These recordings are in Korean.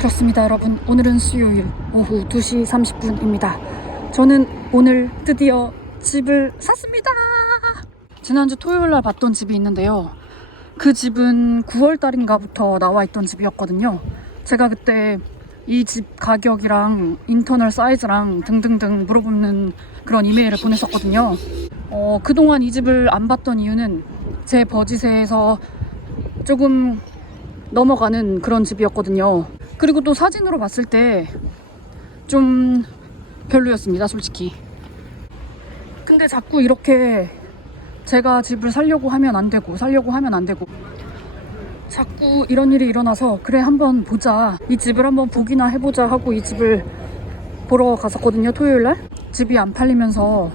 그렇습니다, 여러분. 오늘은 수요일 오후 2시 30분입니다. 저는 오늘 드디어 집을 샀습니다. 지난주 토요일날 봤던 집이 있는데요. 그 집은 9월달인가부터 나와 있던 집이었거든요. 제가 그때 이 집 가격이랑 인터널 사이즈랑 등등등 물어보는 그런 이메일을 보냈었거든요. 그동안 이 집을 안 봤던 이유는 제 버짓에서 조금 넘어가는 그런 집이었거든요. 그리고 또 사진으로 봤을 때 좀 별로였습니다, 솔직히. 근데 자꾸 이렇게 제가 집을 사려고 하면 안 되고 자꾸 이런 일이 일어나서 그래 한번 보자, 이 집을 한번 보기나 해보자 하고 이 집을 보러 갔었거든요, 토요일날. 집이 안 팔리면서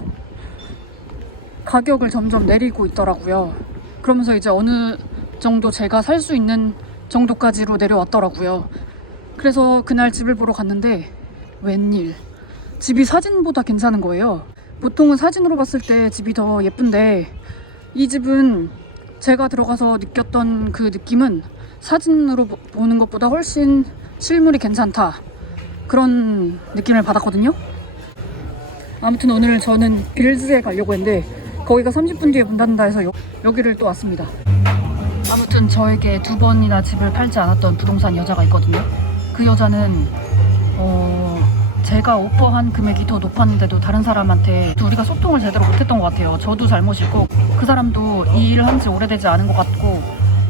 가격을 점점 내리고 있더라고요. 그러면서 이제 어느 정도 제가 살 수 있는 정도까지로 내려왔더라고요. 그래서 그날 집을 보러 갔는데 웬일, 집이 사진보다 괜찮은 거예요. 보통은 사진으로 봤을 때 집이 더 예쁜데 이 집은 제가 들어가서 느꼈던 그 느낌은 사진으로 보는 것보다 훨씬 실물이 괜찮다, 그런 느낌을 받았거든요. 아무튼 오늘 저는 빌즈에 가려고 했는데 거기가 30분 뒤에 문 닫는다 해서 여기를 또 왔습니다. 아무튼 저에게 2번이나 집을 팔지 않았던 부동산 여자가 있거든요. 그 여자는 제가 오퍼한 금액이 더 높았는데도 다른 사람한테 우리가 소통을 제대로 못했던 것 같아요. 저도 잘못이고 그 사람도 이 일을 한 지 오래되지 않은 것 같고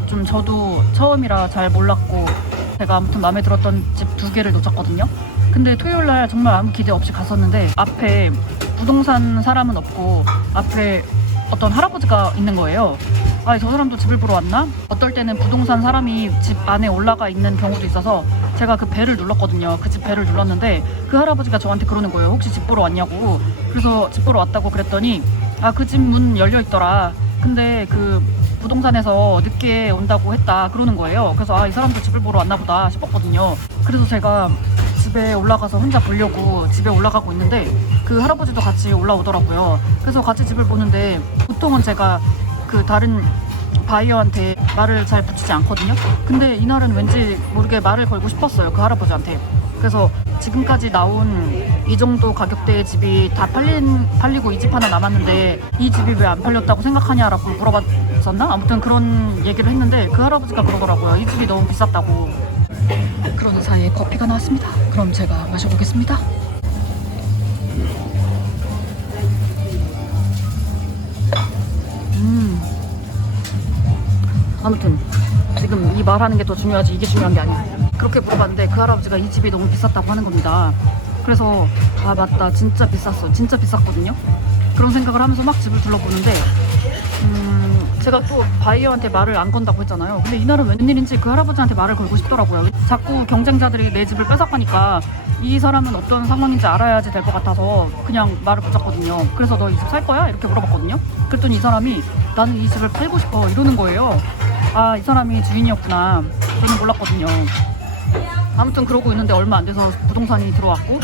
좀 저도 처음이라 잘 몰랐고 제가 아무튼 마음에 들었던 집 2개를 놓쳤거든요. 근데 토요일날 정말 아무 기대 없이 갔었는데 앞에 부동산 사람은 없고 앞에 어떤 할아버지가 있는 거예요. 아, 저 사람도 집을 보러 왔나? 어떨 때는 부동산 사람이 집 안에 올라가 있는 경우도 있어서 제가 그 벨을 눌렀거든요. 그 집 벨을 눌렀는데 그 할아버지가 저한테 그러는 거예요. 혹시 집 보러 왔냐고. 그래서 집 보러 왔다고 그랬더니 아, 그 집 문 열려 있더라. 근데 그 부동산에서 늦게 온다고 했다, 그러는 거예요. 그래서 아, 이 사람도 집을 보러 왔나 보다 싶었거든요. 그래서 제가 집에 올라가서 혼자 보려고 집에 올라가고 있는데 그 할아버지도 같이 올라오더라고요. 그래서 같이 집을 보는데 보통은 제가 그 다른 바이어한테 말을 잘 붙이지 않거든요. 근데 이날은 왠지 모르게 말을 걸고 싶었어요, 그 할아버지한테. 그래서 지금까지 나온 이 정도 가격대의 집이 다 팔리고 이 집 하나 남았는데 이 집이 왜 안 팔렸다고 생각하냐라고 물어봤었나? 아무튼 그런 얘기를 했는데 그 할아버지가 그러더라고요. 이 집이 너무 비쌌다고. 그러는 사이에 커피가 나왔습니다. 그럼 제가 마셔보겠습니다. 아무튼 지금 이 말하는 게 더 중요하지 이게 중요한 게 아니야. 그렇게 물어봤는데 그 할아버지가 이 집이 너무 비쌌다고 하는 겁니다. 그래서 아, 맞다, 진짜 비쌌어, 진짜 비쌌거든요. 그런 생각을 하면서 막 집을 둘러보는데 제가 또 바이어한테 말을 안 건다고 했잖아요. 근데 이날은 웬일인지 그 할아버지한테 말을 걸고 싶더라고요. 자꾸 경쟁자들이 내 집을 뺏어가니까 이 사람은 어떤 상황인지 알아야지 될 것 같아서 그냥 말을 붙였거든요. 그래서 너 이 집 살 거야? 이렇게 물어봤거든요. 그랬더니 이 사람이 나는 이 집을 팔고 싶어, 이러는 거예요. 아, 이 사람이 주인이었구나. 저는 몰랐거든요. 아무튼 그러고 있는데 얼마 안 돼서 부동산이 들어왔고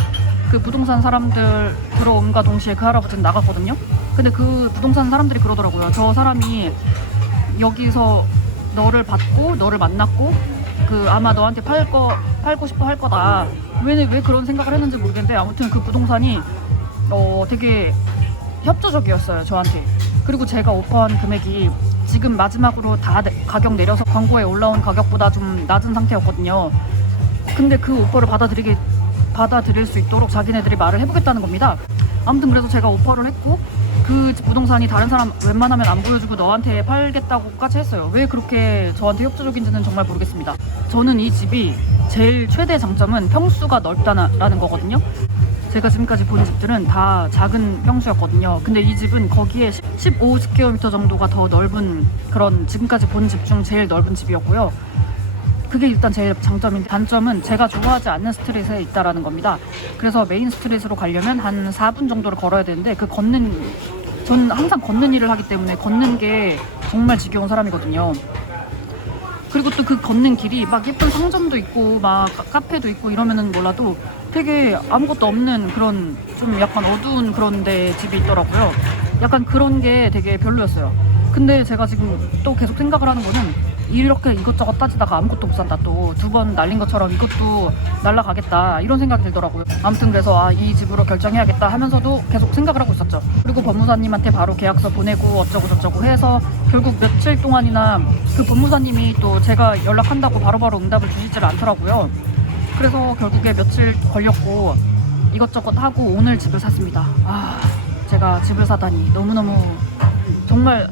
그 부동산 사람들 들어옴과 동시에 그 할아버지는 나갔거든요. 근데 그 부동산 사람들이 그러더라고요. 저 사람이 여기서 너를 봤고 너를 만났고 그 아마 너한테 팔고 싶어 할 거다. 왜 그런 생각을 했는지 모르겠는데 아무튼 그 부동산이 되게 협조적이었어요, 저한테. 그리고 제가 오퍼한 금액이 지금 마지막으로 다 가격 내려서 광고에 올라온 가격보다 좀 낮은 상태였거든요. 근데 그 오퍼를 받아들일 수 있도록 자기네들이 말을 해보겠다는 겁니다. 아무튼 그래서 제가 오퍼를 했고 그 부동산이 다른 사람 웬만하면 안 보여주고 너한테 팔겠다고까지 했어요. 왜 그렇게 저한테 협조적인지는 정말 모르겠습니다. 저는 이 집이 제일 최대 장점은 평수가 넓다라는 거거든요. 제가 지금까지 본 집들은 다 작은 평수였거든요. 근데 이 집은 거기에 15스퀘어미터 정도가 더 넓은, 그런 지금까지 본 집 중 제일 넓은 집이었고요. 그게 일단 제일 장점인데 단점은 제가 좋아하지 않는 스트릿에 있다라는 겁니다. 그래서 메인 스트릿으로 가려면 한 4분 정도를 걸어야 되는데 저는 항상 걷는 일을 하기 때문에 걷는 게 정말 지겨운 사람이거든요. 그리고 또 그 걷는 길이 막 예쁜 상점도 있고 막 카페도 있고 이러면은 몰라도 되게 아무것도 없는 그런 좀 약간 어두운 그런 데 집이 있더라고요. 약간 그런 게 되게 별로였어요. 근데 제가 지금 또 계속 생각을 하는 거는 이렇게 이것저것 따지다가 아무것도 못 산다, 또 2번 날린 것처럼 이것도 날라가겠다, 이런 생각이 들더라고요. 아무튼 그래서 이 집으로 결정해야겠다 하면서도 계속 생각을 하고 있었죠. 그리고 법무사님한테 바로 계약서 보내고 어쩌고 저쩌고 해서 결국 며칠 동안이나 그 법무사님이 또 제가 연락한다고 바로바로 응답을 주시질 않더라고요. 그래서 결국에 며칠 걸렸고 이것저것 하고 오늘 집을 샀습니다. 제가 집을 사다니 너무너무 정말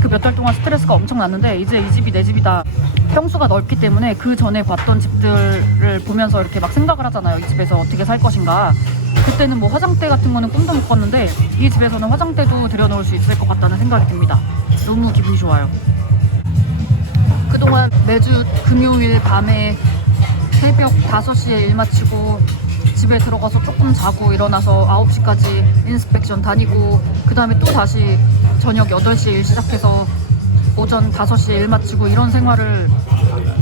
그 몇 달 동안 스트레스가 엄청 났는데, 이제 이 집이 내 집이다. 평수가 넓기 때문에 그 전에 봤던 집들을 보면서 이렇게 막 생각을 하잖아요. 이 집에서 어떻게 살 것인가. 그때는 뭐 화장대 같은 거는 꿈도 못 꿨는데 이 집에서는 화장대도 들여놓을 수 있을 것 같다는 생각이 듭니다. 너무 기분이 좋아요. 그동안 매주 금요일 밤에 새벽 5시에 일 마치고 집에 들어가서 조금 자고 일어나서 9시까지 인스펙션 다니고, 그 다음에 또 다시 저녁 8시에 일 시작해서 오전 5시에 일 마치고, 이런 생활을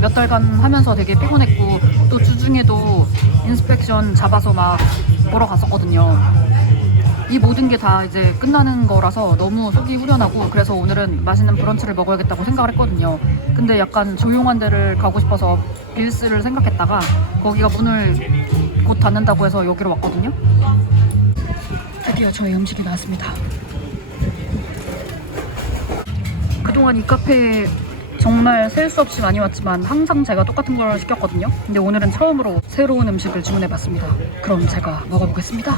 몇 달간 하면서 되게 피곤했고, 또 주중에도 인스펙션 잡아서 막 보러 갔었거든요. 이 모든 게 다 이제 끝나는 거라서 너무 속이 후련하고, 그래서 오늘은 맛있는 브런치를 먹어야겠다고 생각을 했거든요. 근데 약간 조용한 데를 가고 싶어서 빌스를 생각했다가 거기가 문을 곧 닫는다고 해서 여기로 왔거든요. 드디어 저희 음식이 나왔습니다. 그동안 이 카페에 정말 셀 수 없이 많이 왔지만 항상 제가 똑같은 걸 시켰거든요. 근데 오늘은 처음으로 새로운 음식을 주문해봤습니다. 그럼 제가 먹어보겠습니다.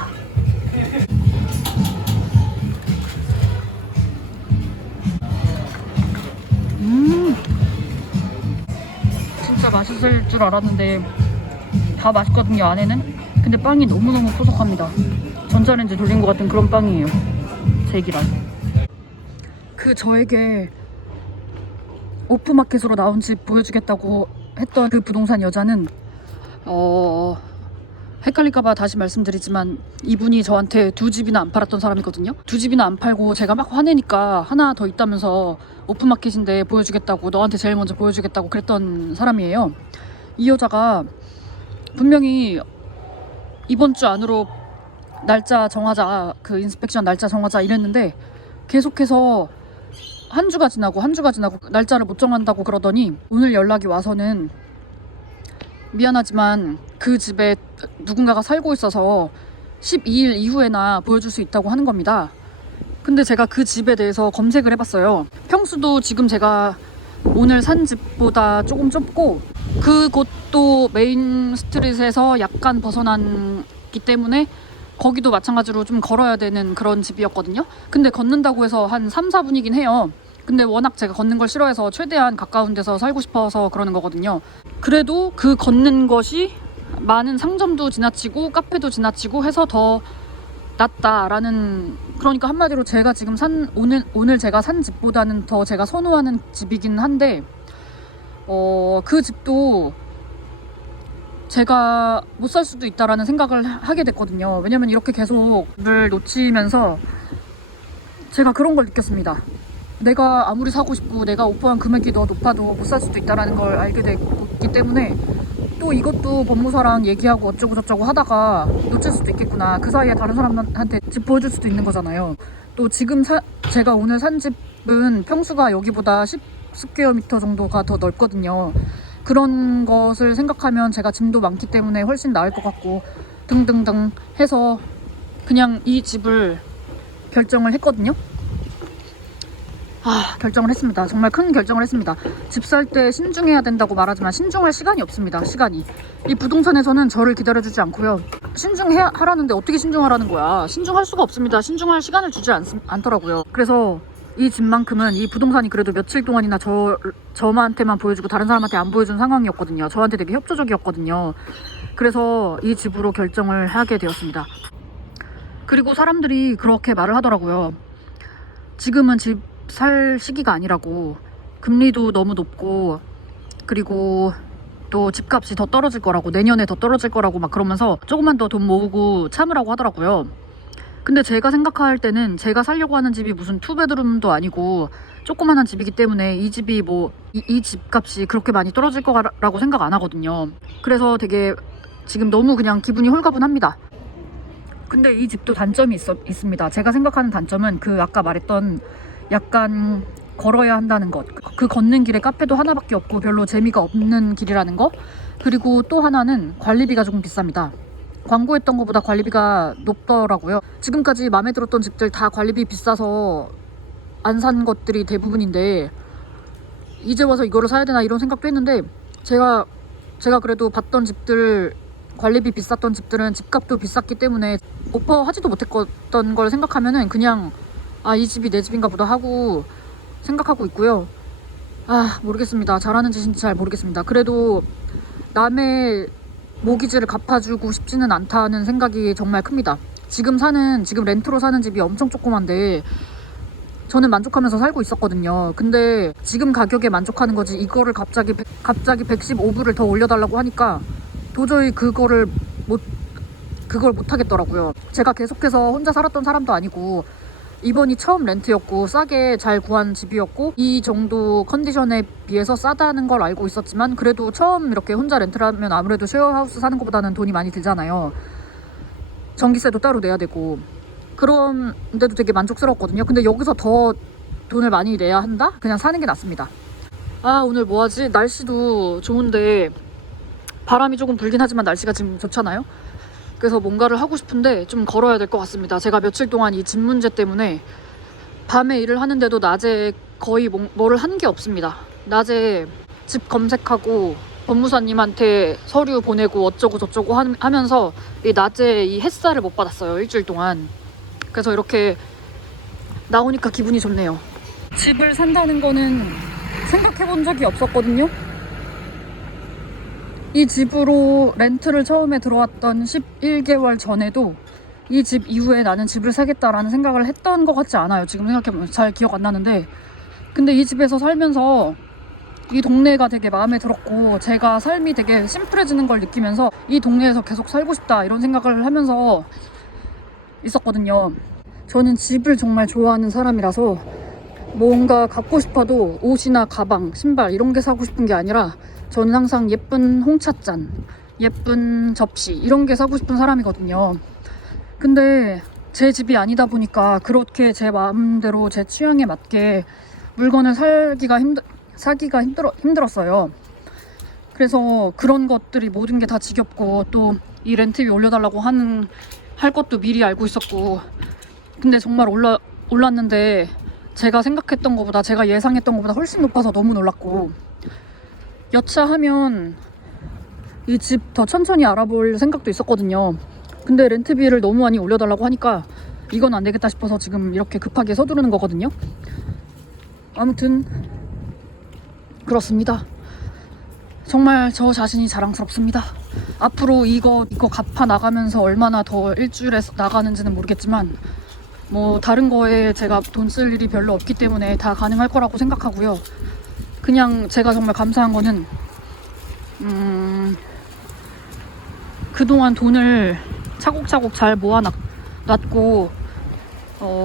진짜 맛있을 줄 알았는데 다 맛있거든요, 안에는. 근데 빵이 너무너무 포석합니다. 전자레인지 돌린 것 같은 그런 빵이에요. 제기란. 그 저에게 오프마켓으로 나온 집 보여주겠다고 했던 그 부동산 여자는 헷갈릴까봐 다시 말씀드리지만 이분이 저한테 2집이나 안 팔았던 사람이거든요. 2집이나 안 팔고 제가 막 화내니까 하나 더 있다면서 오픈마켓인데 보여주겠다고, 너한테 제일 먼저 보여주겠다고 그랬던 사람이에요. 이 여자가 분명히 이번 주 안으로 날짜 정하자, 그 인스펙션 날짜 정하자 이랬는데 계속해서 한 주가 지나고 날짜를 못 정한다고 그러더니 오늘 연락이 와서는 미안하지만 그 집에 누군가가 살고 있어서 12일 이후에나 보여줄 수 있다고 하는 겁니다. 근데 제가 그 집에 대해서 검색을 해봤어요. 평수도 지금 제가 오늘 산 집보다 조금 좁고, 그곳도 메인 스트릿에서 약간 벗어나기 때문에 거기도 마찬가지로 좀 걸어야 되는 그런 집이었거든요. 근데 걷는다고 해서 한 3, 4분이긴 해요. 근데 워낙 제가 걷는 걸 싫어해서 최대한 가까운 데서 살고 싶어서 그러는 거거든요. 그래도 그 걷는 것이 많은 상점도 지나치고 카페도 지나치고 해서 더 낫다라는, 그러니까 한마디로 제가 지금 오늘 제가 산 집보다는 더 제가 선호하는 집이긴 한데, 그 집도 제가 못 살 수도 있다라는 생각을 하게 됐거든요. 왜냐면 이렇게 계속 를 놓치면서 제가 그런 걸 느꼈습니다. 내가 아무리 사고 싶고 내가 오퍼한 금액이 더 높아도 못 살 수도 있다는 걸 알게 됐기 때문에, 또 이것도 법무사랑 얘기하고 어쩌고 저쩌고 하다가 놓칠 수도 있겠구나, 그 사이에 다른 사람한테 집 보여줄 수도 있는 거잖아요. 또 지금 제가 오늘 산 집은 평수가 여기보다 10스퀘어미터 정도가 더 넓거든요. 그런 것을 생각하면 제가 짐도 많기 때문에 훨씬 나을 것 같고 등등등 해서 그냥 이 집을 결정을 했거든요. 결정을 했습니다. 정말 큰 결정을 했습니다. 집 살 때 신중해야 된다고 말하지만 신중할 시간이 없습니다. 시간이. 이 부동산에서는 저를 기다려주지 않고요. 신중하라는데 어떻게 신중하라는 거야. 신중할 수가 없습니다. 신중할 시간을 주지 않더라고요. 그래서 이 집만큼은, 이 부동산이 그래도 며칠 동안이나 저한테만 보여주고 다른 사람한테 안 보여준 상황이었거든요. 저한테 되게 협조적이었거든요. 그래서 이 집으로 결정을 하게 되었습니다. 그리고 사람들이 그렇게 말을 하더라고요. 지금은 집 살 시기가 아니라고, 금리도 너무 높고 그리고 또 집값이 더 떨어질 거라고, 내년에 더 떨어질 거라고 막 그러면서 조금만 더 돈 모으고 참으라고 하더라고요. 근데 제가 생각할 때는 제가 살려고 하는 집이 무슨 투베드룸도 아니고 조그만한 집이기 때문에 이 집이 이 집값이 그렇게 많이 떨어질 거라고 생각 안 하거든요. 그래서 되게 지금 너무 그냥 기분이 홀가분합니다. 근데 이 집도 단점이 있습니다. 제가 생각하는 단점은 그 아까 말했던 약간 걸어야 한다는 것, 그 걷는 길에 카페도 하나밖에 없고 별로 재미가 없는 길이라는 거, 그리고 또 하나는 관리비가 조금 비쌉니다. 광고했던 것보다 관리비가 높더라고요. 지금까지 마음에 들었던 집들 다 관리비 비싸서 안 산 것들이 대부분인데 이제 와서 이거를 사야 되나 이런 생각도 했는데 제가 그래도 봤던 집들, 관리비 비쌌던 집들은 집값도 비쌌기 때문에 오퍼 하지도 못했던 걸 생각하면은 그냥 이 집이 내 집인가 보다 하고 생각하고 있고요. 모르겠습니다. 잘하는 짓인지 잘 모르겠습니다. 그래도 남의 모기지를 갚아주고 싶지는 않다는 생각이 정말 큽니다. 지금 렌트로 사는 집이 엄청 조그만데 저는 만족하면서 살고 있었거든요. 근데 지금 가격에 만족하는 거지 이거를 갑자기 115불을 더 올려달라고 하니까 도저히 그걸 못 하겠더라고요. 제가 계속해서 혼자 살았던 사람도 아니고 이번이 처음 렌트였고 싸게 잘 구한 집이었고 이 정도 컨디션에 비해서 싸다는 걸 알고 있었지만 그래도 처음 이렇게 혼자 렌트를 하면 아무래도 쉐어하우스 사는 것보다는 돈이 많이 들잖아요. 전기세도 따로 내야 되고 그런데도 되게 만족스러웠거든요. 근데 여기서 더 돈을 많이 내야 한다? 그냥 사는 게 낫습니다. 오늘 뭐하지? 날씨도 좋은데 바람이 조금 불긴 하지만 날씨가 지금 좋잖아요. 그래서 뭔가를 하고 싶은데 좀 걸어야 될 것 같습니다. 제가 며칠 동안 이 집 문제 때문에 밤에 일을 하는데도 낮에 거의 뭐를 한 게 없습니다. 낮에 집 검색하고 법무사님한테 서류 보내고 어쩌고 저쩌고 하면서 이 낮에 이 햇살을 못 받았어요. 일주일 동안. 그래서 이렇게 나오니까 기분이 좋네요. 집을 산다는 거는 생각해 본 적이 없었거든요. 이 집으로 렌트를 처음에 들어왔던 11개월 전에도 이 집 이후에 나는 집을 사겠다라는 생각을 했던 것 같지 않아요. 지금 생각해보면 잘 기억 안 나는데 근데 이 집에서 살면서 이 동네가 되게 마음에 들었고 제가 삶이 되게 심플해지는 걸 느끼면서 이 동네에서 계속 살고 싶다 이런 생각을 하면서 있었거든요. 저는 집을 정말 좋아하는 사람이라서 뭔가 갖고 싶어도 옷이나 가방, 신발 이런 게 사고 싶은 게 아니라 저는 항상 예쁜 홍차잔, 예쁜 접시 이런 게 사고 싶은 사람이거든요. 근데 제 집이 아니다 보니까 그렇게 제 마음대로 제 취향에 맞게 물건을 사기가 힘들었어요. 그래서 그런 것들이 모든 게 다 지겹고 또 이 렌트비 올려달라고 할 것도 미리 알고 있었고 근데 정말 올랐는데 제가 생각했던 것보다 제가 예상했던 것보다 훨씬 높아서 너무 놀랐고 여차하면 이 집 더 천천히 알아볼 생각도 있었거든요. 근데 렌트비를 너무 많이 올려달라고 하니까 이건 안 되겠다 싶어서 지금 이렇게 급하게 서두르는 거거든요. 아무튼 그렇습니다. 정말 저 자신이 자랑스럽습니다. 앞으로 이거 갚아 나가면서 얼마나 더 일주일에 나가는지는 모르겠지만 뭐 다른 거에 제가 돈 쓸 일이 별로 없기 때문에 다 가능할 거라고 생각하고요. 그냥 제가 정말 감사한 거는 그동안 돈을 차곡차곡 잘 모아놨고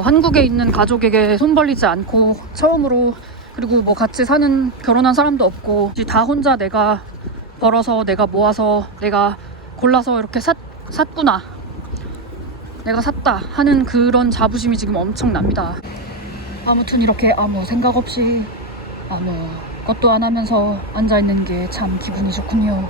한국에 있는 가족에게 손 벌리지 않고 처음으로 그리고 뭐 같이 결혼한 사람도 없고 다 혼자 내가 벌어서 내가 모아서 내가 골라서 이렇게 샀구나, 내가 샀다 하는 그런 자부심이 지금 엄청납니다. 아무튼 이렇게 아무 생각 없이 아무것도 안 하면서 앉아있는 게 참 기분이 좋군요.